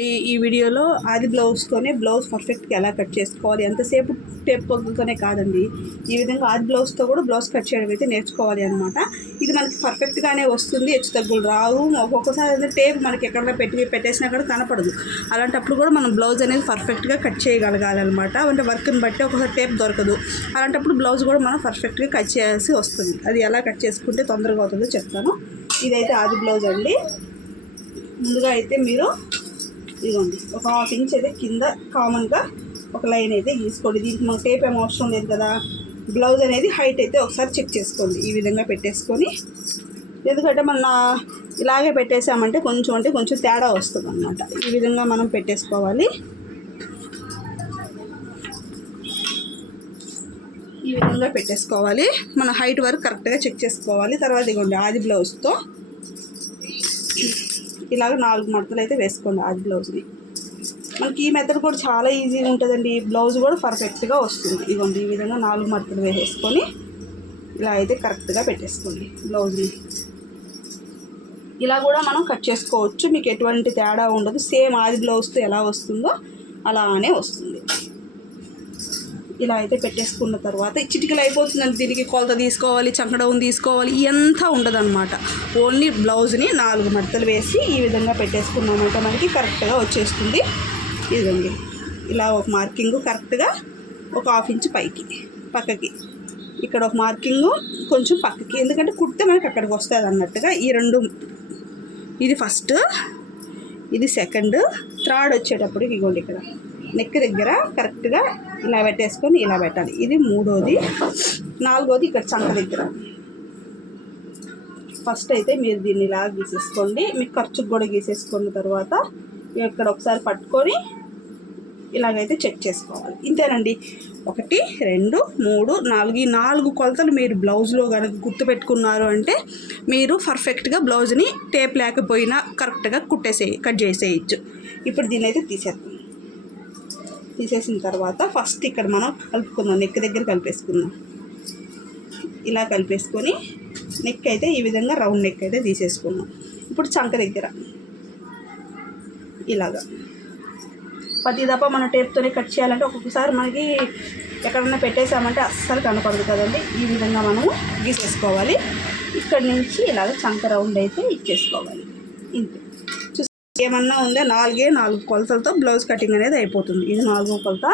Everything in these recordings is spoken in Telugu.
ఈ వీడియోలో ఆది బ్లౌజ్తోనే బ్లౌజ్ పర్ఫెక్ట్గా ఎలా కట్ చేసుకోవాలి ఎంతసేపు టేప్ కాదండి. ఈ విధంగా ఆది బ్లౌజ్తో కూడా బ్లౌజ్ కట్ చేయడం అయితే నేర్చుకోవాలి అనమాట ఇది మనకి పర్ఫెక్ట్గానే వస్తుంది హెచ్చు తగ్గులు రావు. ఒక్కొక్కసారి అయితే టేప్ మనకి ఎక్కడైనా పెట్టి పెట్టేసినా కూడా కనపడదు. అలాంటప్పుడు కూడా మనం బ్లౌజ్ అనేది పర్ఫెక్ట్గా కట్ చేయగలగాలి అనమాట అంటే వర్క్ని బట్టి ఒకసారి టేప్ దొరకదు. అలాంటప్పుడు బ్లౌజ్ కూడా మనం పర్ఫెక్ట్గా కట్ చేయాల్సి వస్తుంది. అది ఎలా కట్ చేసుకుంటే తొందరగా అవుతుందో చెప్తాను. ఇదైతే ఆది బ్లౌజ్ అండి. ముందుగా అయితే మీరు ఇదిగోండి. ఒక హాఫ్ ఇంచ్ అయితే కింద కామన్గా ఒక లైన్ అయితే గీసుకోండి దీనికి మనకు టేప్ ఏం అవసరం లేదు కదా. బ్లౌజ్ అనేది హైట్ అయితే ఒకసారి చెక్ చేసుకోండి. ఈ విధంగా పెట్టేసుకొని. ఎందుకంటే మన ఇలాగే పెట్టేసామంటే కొంచెం అంటే కొంచెం తేడా వస్తుంది అనమాట ఈ విధంగా మనం పెట్టేసుకోవాలి. ఈ విధంగా పెట్టేసుకోవాలి. మన హైట్ వరకు కరెక్ట్గా చెక్ చేసుకోవాలి. తర్వాత ఇదిగోండి ఆది బ్లౌజ్తో ఇలాగ నాలుగు మడతలు అయితే వేసుకోండి ఆది బ్లౌజ్ని. మనకి ఈ మెథడ్ కూడా చాలా ఈజీగా ఉంటుందండి. బ్లౌజ్ కూడా పర్ఫెక్ట్గా వస్తుంది. ఇదిగోండి ఈ విధంగా నాలుగు మడతలు వేసేసుకొని ఇలా అయితే కరెక్ట్గా పెట్టేసుకోండి బ్లౌజ్ని. ఇలా కూడా మనం కట్ చేసుకోవచ్చు. మీకు ఎటువంటి తేడా ఉండదు. సేమ్ ఆది బ్లౌజ్తో ఎలా వస్తుందో అలానే వస్తుంది. ఇలా అయితే పెట్టేసుకున్న తర్వాత చిటికలు అయిపోతుందండి. దీనికి కొలత తీసుకోవాలి చంకడౌన్ తీసుకోవాలి ఎంత ఉండదన్నమాట. ఓన్లీ బ్లౌజ్ని నాలుగు మడతలు వేసి ఈ విధంగా పెట్టేసుకున్నామంటే మనకి కరెక్ట్గా వచ్చేస్తుంది. ఇదండి ఇలా ఒక మార్కింగ్ కరెక్ట్గా ఒక హాఫ్ ఇంచ్ పైకి పక్కకి. ఇక్కడ ఒక మార్కింగ్ కొంచెం పక్కకి. ఎందుకంటే కుడితే మనకి అక్కడికి వస్తుంది అన్నట్టుగా ఈ రెండు ఇది ఫస్ట్ ఇది సెకండ్ థర్డ్ వచ్చేటప్పుడు ఇగోండి ఇక్కడ. నెక్ దగ్గర కరెక్ట్గా ఇలా పెట్టేసుకొని ఇలా పెట్టాలి. ఇది మూడోది. నాలుగోది ఇక్కడ చంక దగ్గర. ఫస్ట్ అయితే మీరు దీన్ని ఇలా గీసేసుకోండి. మీకు ఖర్చుకు కూడా గీసేసుకున్న తర్వాత ఇక్కడ ఒకసారి పట్టుకొని ఇలాగైతే చెక్ చేసుకోవాలి. ఇంతేనండి. ఒకటి రెండు మూడు నాలుగు. ఈ నాలుగు కొలతలు మీరు బ్లౌజ్లో కనుక గుర్తుపెట్టుకున్నారు అంటే మీరు పర్ఫెక్ట్గా బ్లౌజ్ని టేప్ లేకపోయినా కరెక్ట్గా కుట్టేసే కట్ చేసేయచ్చు. ఇప్పుడు దీన్ని అయితే తీసేద్దాం. తీసేసిన తర్వాత ఫస్ట్ ఇక్కడ మనం కలుపుకుందాం. నెక్ దగ్గర కలిపేసుకుందాం. ఇలా కలిపేసుకొని నెక్ అయితే ఈ విధంగా రౌండ్ నెక్ అయితే తీసేసుకున్నాం ఇప్పుడు చంక దగ్గర ఇలాగా. ప్రతి దప్ప మన టేప్తోనే కట్ చేయాలంటే ఒక్కొక్కసారి మనకి ఎక్కడన్నా పెట్టేసామంటే అస్సలు కనపడదు కదండి. ఈ విధంగా మనము గీసేసుకోవాలి. ఇక్కడ నుంచి ఇలాగ చంక రౌండ్ అయితే ఇచ్చేసుకోవాలి. ఇంతే. ఏమన్నా ఉందా? నాలుగే నాలుగు కొలతలతో బ్లౌజ్ కటింగ్ అనేది అయిపోతుంది. ఇది నాలుగు కొలత.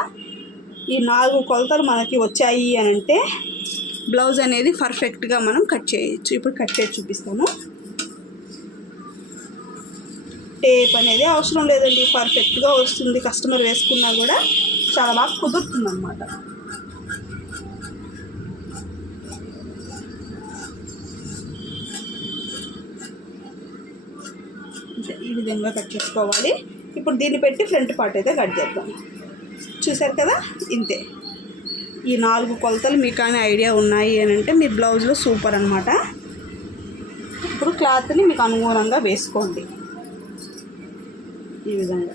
ఈ నాలుగు కొలతలు మనకి వచ్చాయి అని అంటే బ్లౌజ్ అనేది పర్ఫెక్ట్గా మనం కట్ చేయొచ్చు. ఇప్పుడు కట్ చేసి చూపిస్తాను. టేప్ అనేది అవసరం లేదండి. పర్ఫెక్ట్గా వస్తుంది. కస్టమర్ వేసుకున్నా కూడా చాలా బాగా కుదురుతుంది అనమాట ఈ విధంగా కట్ చేసుకోవాలి. ఇప్పుడు దీన్ని పెట్టి ఫ్రంట్ పార్ట్ అయితే కట్ చేద్దాం. చూసారు కదా? ఇంతే. ఈ నాలుగు కొలతలు మీకు కానీ ఐడియా ఉన్నాయి అని అంటే మీ బ్లౌజ్లో సూపర్ అనమాట ఇప్పుడు క్లాత్ని మీకు అనుగుణంగా వేసుకోండి. ఈ విధంగా.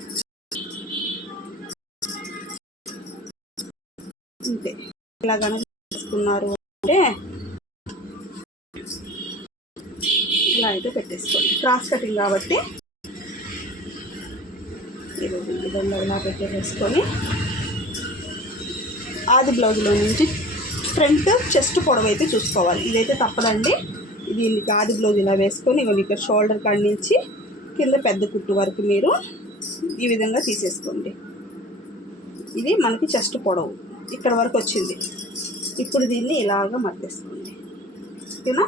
అంతే ఇలా కనుక తీసుకున్నారు అంటే ఇలా అయితే పెట్టేసుకోండి. క్రాస్ కటింగ్ కాబట్టి ఈ విధంగా ఇలా పెట్టేసుకొని ఆది బ్లౌజ్లో నుంచి ఫ్రంట్ చెస్ట్ పొడవు అయితే చూసుకోవాలి. ఇదైతే తప్పదండి. దీనికి ఆది బ్లౌజ్ ఇలా వేసుకొని ఇక్కడ షోల్డర్ కాడి నుంచి కింద పెద్ద కుట్టు వరకు మీరు ఈ విధంగా తీసేసుకోండి. ఇది మనకి చెస్ట్ పొడవు ఇక్కడ వరకు వచ్చింది. ఇప్పుడు దీన్ని ఇలాగ మర్తేసుకోండి ఓకేనా?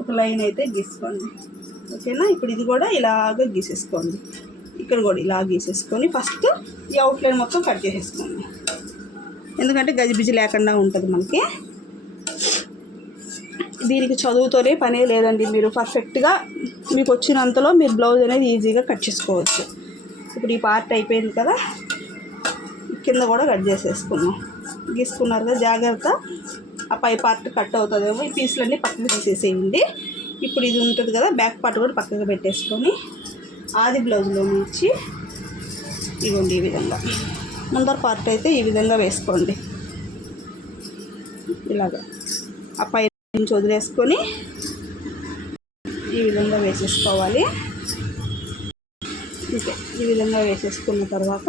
ఒక లైన్ అయితే గీసుకోండి. ఓకేనా? ఇప్పుడు ఇది కూడా ఇలాగ గీసేసుకోండి. ఇక్కడ కూడా ఇలా గీసేసుకొని ఫస్ట్ ఈ అవుట్లైన్ మొత్తం కట్ చేసేసుకోండి. ఎందుకంటే గజిబిజి లేకుండా ఉంటుంది మనకి. దీనికి చదువుతోనే పనే లేదండి మీరు. పర్ఫెక్ట్గా మీకు వచ్చినంతలో మీరు బ్లౌజ్ అనేది ఈజీగా కట్ చేసుకోవచ్చు. ఇప్పుడు ఈ పార్ట్ అయిపోయింది కదా. కింద కూడా కట్ చేసేసుకున్నాం గీసుకున్నారు కదా జాగ్రత్త. ఆ పై పార్ట్ కట్ అవుతుందేమో. ఈ పీసులన్నీ పక్కకు తీసేసేయండి. ఇప్పుడు ఇది ఉంటుంది కదా బ్యాక్ పార్ట్ కూడా పక్కకు పెట్టేసుకొని. ఆది బ్లౌజ్లో నుంచి ఇవ్వండి ఈ విధంగా. ముందర పార్ట్ అయితే ఈ విధంగా వేసుకోండి. ఇలాగా. ఆ పై నుంచి వదిలేసుకొని ఈ విధంగా వేసేసుకోవాలి. ఓకే ఈ విధంగా వేసేసుకున్న తర్వాత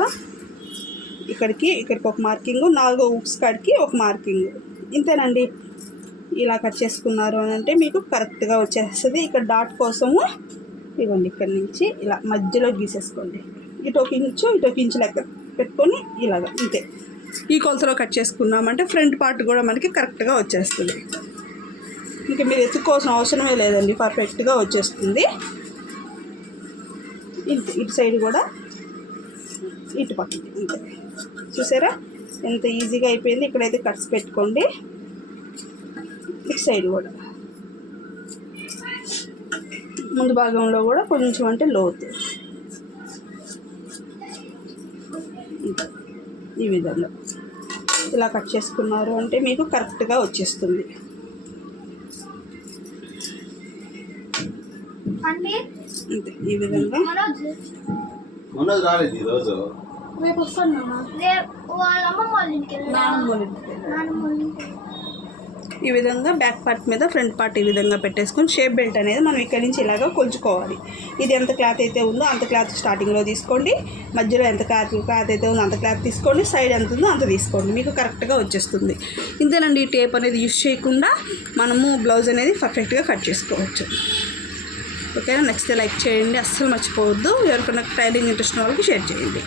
ఇక్కడికి ఇక్కడికి ఒక మార్కింగ్ నాలుగో ఉప్స్ కాడికి ఒక మార్కింగ్. ఇంతేనండి. ఇలా కట్ చేసుకున్నారు అని అంటే మీకు కరెక్ట్గా వచ్చేస్తుంది. ఇక్కడ డాట్ కోసము ఇవ్వండి ఇక్కడ నుంచి ఇలా మధ్యలో గీసేసుకోండి. ఇటు ఒక ఇంచు ఇటు ఒక ఇంచు లెక్క పెట్టుకొని ఇలాగ ఇంతే ఈ కొలతలో కట్ చేసుకున్నామంటే ఫ్రంట్ పార్ట్ కూడా మనకి కరెక్ట్గా వచ్చేస్తుంది. ఇంకా మీరు ఎత్తుకోవాల్సిన అవసరమే లేదండి పర్ఫెక్ట్గా వచ్చేస్తుంది. ఇటు ఇటు సైడ్ కూడా ఇటు పక్కకి అంతే. చూసారా? ఎంత ఈజీగా అయిపోయింది. ఇక్కడైతే కట్స్ పెట్టుకోండి. ఇటు సైడ్ కూడా. ముందు భాగంలో కూడా కొంచెం అంటే లోతు. ఈ విధంగా. ఇలా కట్ చేసుకున్నారు అంటే మీకు కరెక్ట్గా వచ్చేస్తుంది. అంటే అంతే ఈ విధంగా. మనోజ్. మనోజ్ రాలేదు ఈరోజు రేపు వస్తాను రేపు వాళ్ళ అమ్మమ్మ వాళ్ళ ఇంటికి వెళ్ళాలి? నాన్నమ్మ వాళ్ళ ఇంటికి ఈ విధంగా బ్యాక్ పార్ట్ మీద ఫ్రంట్ పార్ట్ ఈ విధంగా పెట్టేసుకొని షేప్ బెల్ట్ అనేది మనం ఇక్కడి నుంచి ఇలాగ కొలుచుకోవాలి. ఇది ఎంత క్లాత్ అయితే ఉందో అంత క్లాత్ స్టార్టింగ్లో తీసుకోండి. మధ్యలో ఎంత క్లాత్ క్లాత్ అయితే ఉందో అంత క్లాత్ తీసుకోండి. సైడ్ ఎంత ఉందో అంత తీసుకోండి. మీకు కరెక్ట్గా వచ్చేస్తుంది. ఇంతేనండి ఈ టేప్ అనేది యూస్ చేయకుండా మనము బ్లౌజ్ అనేది పర్ఫెక్ట్గా కట్ చేసుకోవచ్చు. ఓకేనా నచ్చితే లైక్ చేయండి. అస్సలు మర్చిపోవద్దు. ఎవరికైనా టైలింగ్ ఇంట్రెస్ట్ ఉన్న వాళ్ళకి షేర్ చేయండి.